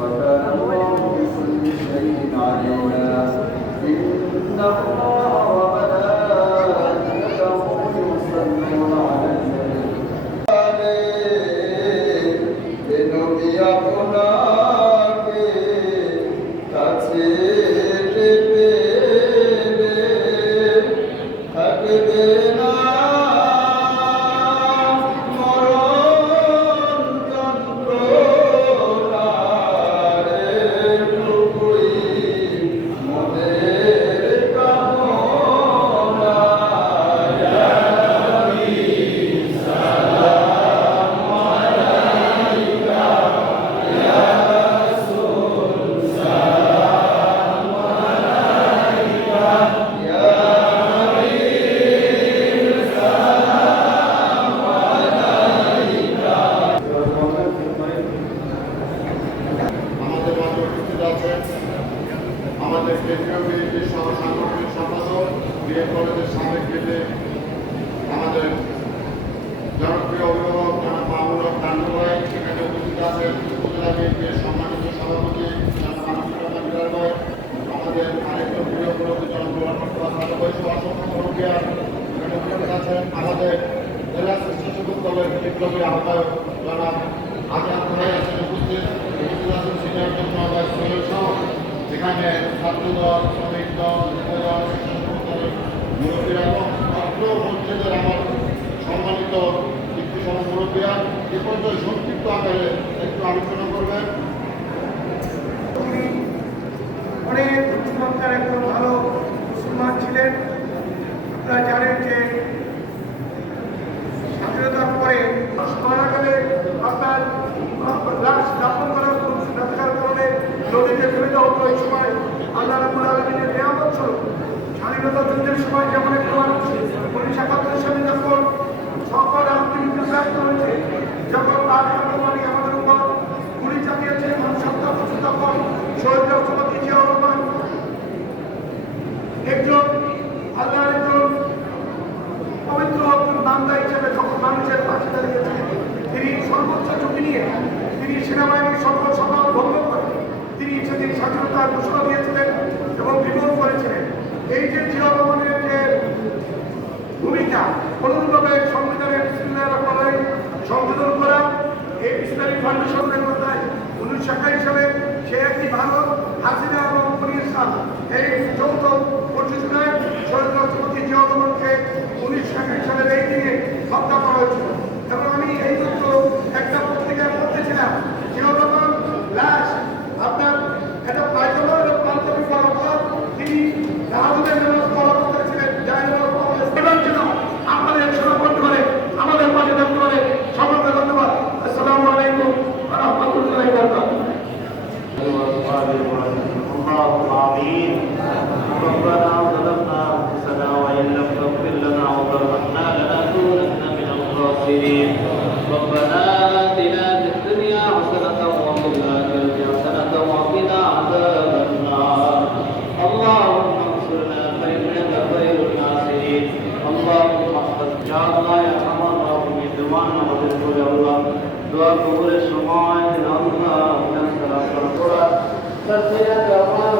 وكان الله بكل شيء عليما. إن الله আছেন আমাদের কেন্দ্রীয় বিএনপির সহ সম্পাদক বিএড কলেজের সাবেক গেটে আমাদের জনপ্রিয় অভিভাবক জনাব মাহমুদ কান্ডু সেখানে উপস্থিত আছেন উপজেলা বিএনপির সম্মানিত সভাপতি আমাদের আরেকজন প্রিয় উপস্থিত আছেন আমাদের জেলা স্বেচ্ছাসেবক দলের বিপ্লবী আহ্বায়ক জনাব আজাদ আছেন উপস্থিত সিনিয়র জনতা সৈয়দ সহ যেখানে ছাত্র দল শ্রমিক দল যুব দল স্বেচ্ছাসেবক দলের মুরব্বীরা এবং আমার সম্মানিত ব্যক্তি সহ মুরব্বীরা এ পর্যন্ত সংক্ষিপ্ত আকারে একটু আলোচনা করবেন। স্বাধীনতা যুদ্ধের সময় যেমন একটু যখন সকল আত্মীয় প্রাপ্ত হয়েছে, যখন তার আমাদের উপর গুলি চালিয়েছে মানুষ তখন শহীদ রাষ্ট্রপতি জিয়া একজন আল্লাহর একজন পবিত্র একজন বান্দা হিসেবে যখন মানুষের পাশে দাঁড়িয়েছে তিনি সর্বোচ্চ ঝুঁকি নিয়ে তিনি সেনাবাহিনীর সকল সভা ভঙ্গ করে, তিনি সেদিন স্বাধীনতার ঘোষণা ভূমিকা অনুরূপভাবে সংবিধানের রহমানির সংশোধন করা, এই ইসলামিক ফাউন্ডেশনের কথায় উনিশশো একাশি সালে সে একটি ভারত, হাসিনা এবং শাহ এই যৌথ প্রতিষ্ঠায় শহীদ রাষ্ট্রপতি জিয়াউর রহমানকে উনিশশো একাশি সালের الظالمين ربنا آتنا في الدنيا حسنة وفي الآخرة حسنة وقنا عذاب النار. اللهم انصرنا فإنك خير الناصرين. اللهم احفظ يا الله يا أمر الراحمين دعانا وتذكر يا الله. دعاء قبول السماع من الله من السلام والقرآن فسيدك الله